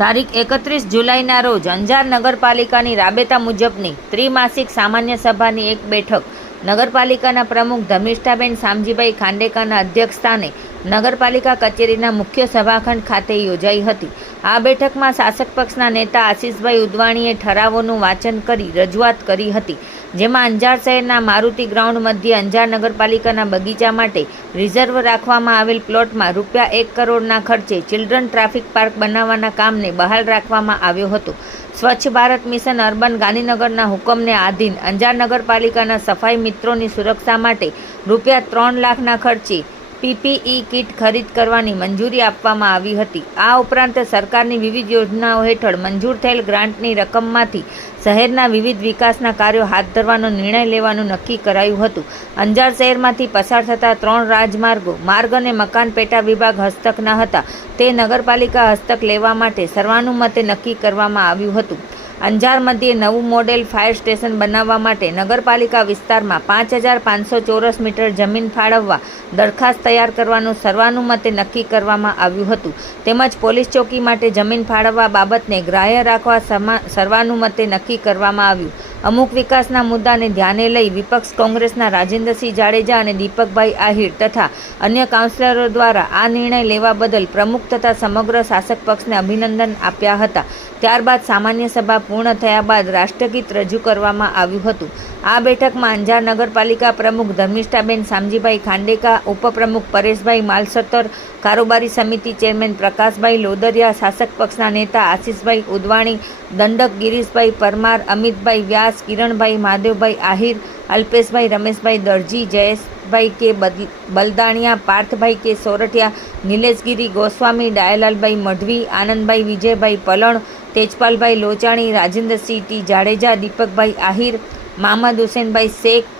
તારીખ 31 જુલાઈના રોજ અંજાર નગરપાલિકાની રાબેતા મુજબની ત્રિમાસિક સામાન્ય સભાની એક બેઠક નગરપાલિકાના પ્રમુખ ધર્મિષ્ઠાબેન શામજીભાઈ ખાંડેકરના અધ્યક્ષસ્થાને નગરપાલિકા કચેરીના મુખ્ય સભાખંડ ખાતે યોજાઈ હતી। આ બેઠકમાં શાસક પક્ષના નેતા આશીષભાઈ ઉદવાણીએ ઠરાવોનું વાંચન કરી રજૂઆત કરી હતી, જેમાં અંજાર શહેરના મારુતિ ગ્રાઉન્ડ મધ્યે અંજાર નગરપાલિકાના બગીચા માટે રિઝર્વ રાખવામાં આવેલ પ્લોટમાં ₹1 કરોડના ખર્ચે ચિલ્ડ્રન ટ્રાફિક પાર્ક બનાવવાના કામને બહાલ રાખવામાં આવ્યો હતો। સ્વચ્છ ભારત મિશન અર્બન ગાંધીનગરના હુકમને આધીન અંજાર નગરપાલિકાના સફાઈ મિત્રોની સુરક્ષા માટે ₹3 લાખના ખર્ચે પીપીઈ કિટ ખરીદ કરવાની મંજૂરી આપવામાં આવી હતી। આ ઉપરાંત સરકારની વિવિધ યોજનાઓ હેઠળ મંજૂર થયેલ ગ્રાન્ટની રકમમાંથી શહેરના વિવિધ વિકાસના કાર્યો હાથ ધરવાનો નિર્ણય લેવાનું નક્કી કરાયું હતું। અંજાર શહેરમાંથી પસાર થતા 3 રાજમાર્ગો, માર્ગ અને મકાન પેટા વિભાગ હસ્તકના હતા, તે નગરપાલિકા હસ્તક લેવા માટે સર્વાનુમતે નક્કી કરવામાં આવ્યું હતું। અંજાર મધ્યે નવું મોડેલ ફાયર સ્ટેશન બનાવવા માટે નગરપાલિકા વિસ્તારમાં 5500 ચોરસ મીટર જમીન ફાળવવા દરખાસ્ત તૈયાર કરવાનું સર્વાનુમતે નક્કી કરવામાં આવ્યું હતું, તેમજ પોલીસ ચોકી માટે જમીન ફાળવવા બાબતને ગ્રાહ્ય રાખવા સર્વાનુમતે નક્કી કરવામાં આવ્યું। અમુક વિકાસના મુદ્દાને ધ્યાને લઈ વિપક્ષ કોંગ્રેસના રાજેન્દ્રસિંહ જાડેજા અને દીપકભાઈ આહિર તથા અન્ય કાઉન્સિલરો દ્વારા આ નિર્ણય લેવા બદલ પ્રમુખ તથા સમગ્ર શાસક પક્ષને અભિનંદન આપ્યા હતા। ત્યારબાદ સામાન્ય સભા પૂર્ણ થયા બાદ રાષ્ટ્રગીત રજૂ કરવામાં આવ્યું હતું। આ બેઠકમાં અંજાર નગરપાલિકા પ્રમુખ ધર્મિષ્ઠાબેન શામજીભાઈ ખાંડેકા, ઉપપ્રમુખ પરેશભાઈ માલસતર, કારોબારી સમિતિ ચેરમેન પ્રકાશભાઈ લોદરિયા, શાસક પક્ષના નેતા આશીષભાઈ ઉદવાણી, દંડક ગિરીશભાઈ પરમાર, અમિતભાઈ વ્યાસ, કિરણભાઈ મહાદેવભાઈ આહિર, અલ્પેશભાઈ રમેશભાઈ દરજી, જયેશભાઈ કે બલદાણિયા, પાર્થભાઈ કે સોરઠિયા, નિલેશગીરી ગોસ્વામી, ડાયલાલભાઈ મઢવી, આનંદભાઈ વિજયભાઈ પલણ, તેજપાલભાઈ લોચાણી, રાજેન્દ્રસિંહ ટી જાડેજા, દીપકભાઈ આહિર, મહમદ હુસેનભાઈ શેખ,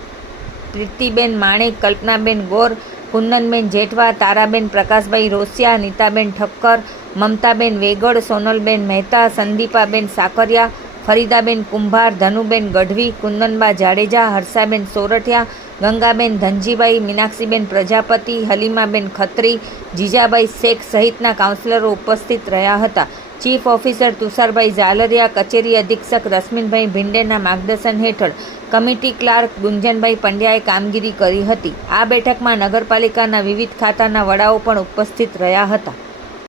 પ્રીતિબેન માણેક, કલ્પનાબેન ગોર, કુંદનબેન જેઠવા, તારાબેન પ્રકાશભાઈ રોસિયા, નીતાબેન ઠક્કર, મમતાબેન વેગડ, સોનલબેન મહેતા, સંદીપાબેન સાકરિયા, ફરીદાબેન કુંભાર, ધનુબેન ગઢવી, કુંદનબા જાડેજા, હર્ષાબેન સોરઠિયા, ગંગાબેન ધનજીભાઈ, મીનાક્ષીબેન પ્રજાપતિ, હલીમાબેન ખત્રી, જીજાભાઈ શેખ સહિતના કાઉન્સિલરો ઉપસ્થિત રહ્યા હતા। ચીફ ઓફિસર તુષારભાઈ ઝાલરિયા, કચેરી અધિક્ષક રશ્મિનભાઈ ભિંડેના માર્ગદર્શન હેઠળ કમિટી ક્લાર્ક ગુંજનભાઈ પંડ્યાએ કામગીરી કરી હતી। આ બેઠકમાં નગરપાલિકાના વિવિધ ખાતાના વડાઓ પણ ઉપસ્થિત રહ્યા હતા।